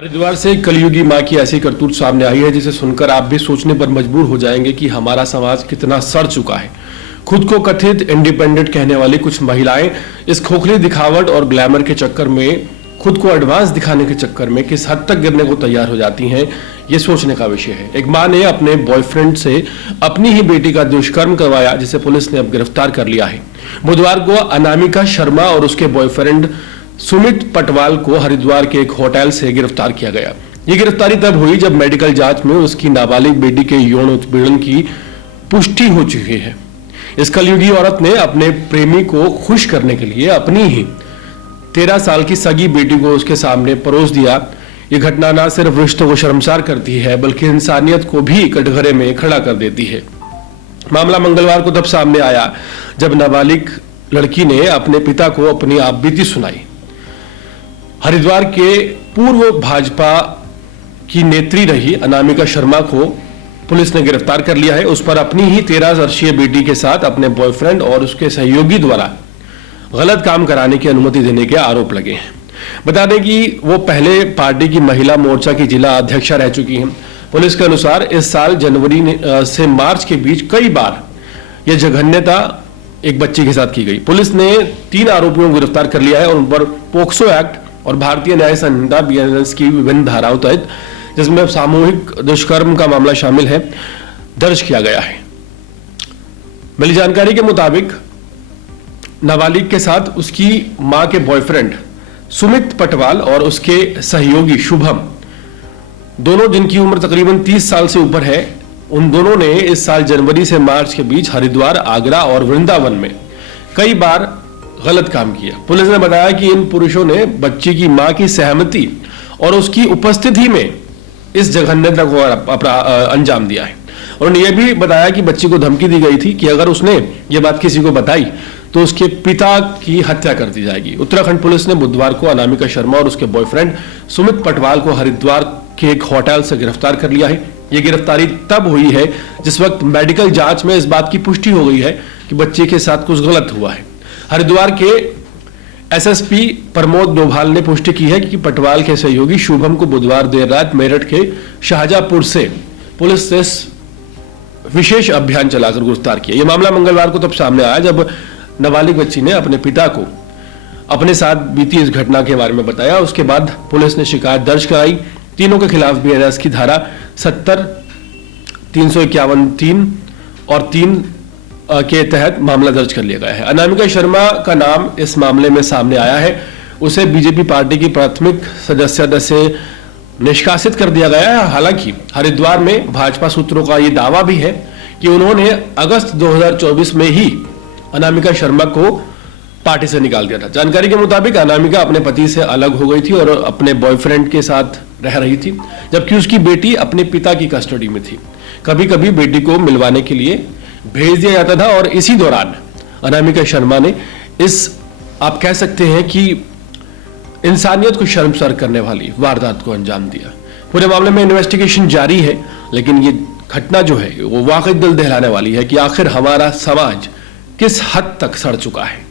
हरिद्वार से कलयुगी मां की ऐसी करतूत सामने आई है जिसे सुनकर आप भी सोचने पर मजबूर हो जाएंगे कि हमारा समाज कितना सड़ चुका है। खुद को कथित इंडिपेंडेंट कहने वाली कुछ महिलाएं इस खोखली दिखावट और ग्लैमर के चक्कर में, खुद को एडवांस दिखाने के चक्कर में किस हद तक गिरने को तैयार हो जाती हैं, ये सोचने का विषय है। एक मां ने अपने बॉयफ्रेंड से अपनी ही बेटी का दुष्कर्म करवाया, जिसे पुलिस ने अब गिरफ्तार कर लिया है। बुधवार को अनामिका शर्मा और उसके बॉयफ्रेंड सुमित पटवाल को हरिद्वार के एक होटल से गिरफ्तार किया गया। ये गिरफ्तारी तब हुई जब मेडिकल जांच में उसकी नाबालिग बेटी के यौन उत्पीड़न की पुष्टि हो चुकी है। इस कलयुगी औरत ने अपने प्रेमी को खुश करने के लिए अपनी ही 13 साल की सगी बेटी को उसके सामने परोस दिया। ये घटना न सिर्फ रिश्तों को शर्मसार करती है बल्कि इंसानियत को भी कटघरे में खड़ा कर देती है। मामला मंगलवार को तब सामने आया जब नाबालिग लड़की ने अपने पिता को अपनी आपबीती सुनाई। हरिद्वार के पूर्व भाजपा की नेत्री रही अनामिका शर्मा को पुलिस ने गिरफ्तार कर लिया है। उस पर अपनी ही 13 वर्षीय बेटी के साथ अपने बॉयफ्रेंड और उसके सहयोगी द्वारा गलत काम कराने की अनुमति देने के आरोप लगे हैं। बता दें कि वो पहले पार्टी की महिला मोर्चा की जिला अध्यक्षा रह चुकी हैं। पुलिस के अनुसार इस साल जनवरी से मार्च के बीच कई बार यह जघन्यता एक बच्ची के साथ की गई। पुलिस ने 3 आरोपियों को गिरफ्तार कर लिया है और उन पर पोक्सो एक्ट और भारतीय न्याय संहिता बीएनएस की विभिन्न धाराओं तहत, जिसमें सामूहिक दुष्कर्म का मामला शामिल है, दर्ज किया गया है। मिली जानकारी के मुताबिक नाबालिग के साथ उसकी मां के बॉयफ्रेंड सुमित पटवाल और उसके सहयोगी शुभम, दोनों जिनकी उम्र तकरीबन 30 साल से ऊपर है, उन दोनों ने इस साल जनवरी से मार्च के बीच हरिद्वार, आगरा और वृंदावन में कई बार गलत काम किया। पुलिस ने बताया कि इन पुरुषों ने बच्ची की मां की सहमति और उसकी उपस्थिति में इस जघन्यता को अंजाम दिया है। उन्होंने यह भी बताया कि बच्ची को धमकी दी गई थी कि अगर उसने ये बात किसी को बताई तो उसके पिता की हत्या कर दी जाएगी। उत्तराखंड पुलिस ने बुधवार को अनामिका शर्मा और उसके बॉयफ्रेंड सुमित पटवाल को हरिद्वार के एक होटल से गिरफ्तार कर लिया है। यह गिरफ्तारी तब हुई है जिस वक्त मेडिकल जांच में इस बात की पुष्टि हो गई है कि बच्चे के साथ कुछ गलत हुआ है। हरिद्वार के एसएसपी प्रमोद डोभाल ने पुष्टि की है कि पटवाल के सहयोगी शुभम को बुधवार देर रात मेरठ के शाहजहांपुर से पुलिस ने विशेष अभियान चलाकर गिरफ्तार किया। यह मामला मंगलवार को तब सामने आया जब नाबालिग बच्ची ने अपने पिता को अपने साथ बीती इस घटना के बारे में बताया। उसके बाद पुलिस ने शिकायत दर्ज कराई। तीनों के खिलाफ बीएनएस की धारा 70, 351(3) और 3 के तहत मामला दर्ज कर लिया गया है। अनामिका शर्मा का नाम इस मामले में सामने आया है। उसे बीजेपी पार्टी की प्राथमिक सदस्यता से निष्कासित कर दिया गया है। हालांकि हरिद्वार में भाजपा सूत्रों का यह दावा भी है कि उन्होंने अगस्त 2024 में ही अनामिका शर्मा को पार्टी से निकाल दिया था। जानकारी के मुताबिक अनामिका अपने पति से अलग हो गई थी और अपने बॉयफ्रेंड के साथ रह रही थी, जबकि उसकी बेटी अपने पिता की कस्टडी में थी। कभी कभी बेटी को मिलवाने के लिए भेज दिया जाता था और इसी दौरान अनामिका शर्मा ने इस, आप कह सकते हैं कि इंसानियत को शर्मसार करने वाली वारदात को अंजाम दिया। पूरे मामले में इन्वेस्टिगेशन जारी है, लेकिन ये घटना जो है वो वाकई दिल दहलाने वाली है कि आखिर हमारा समाज किस हद तक सड़ चुका है।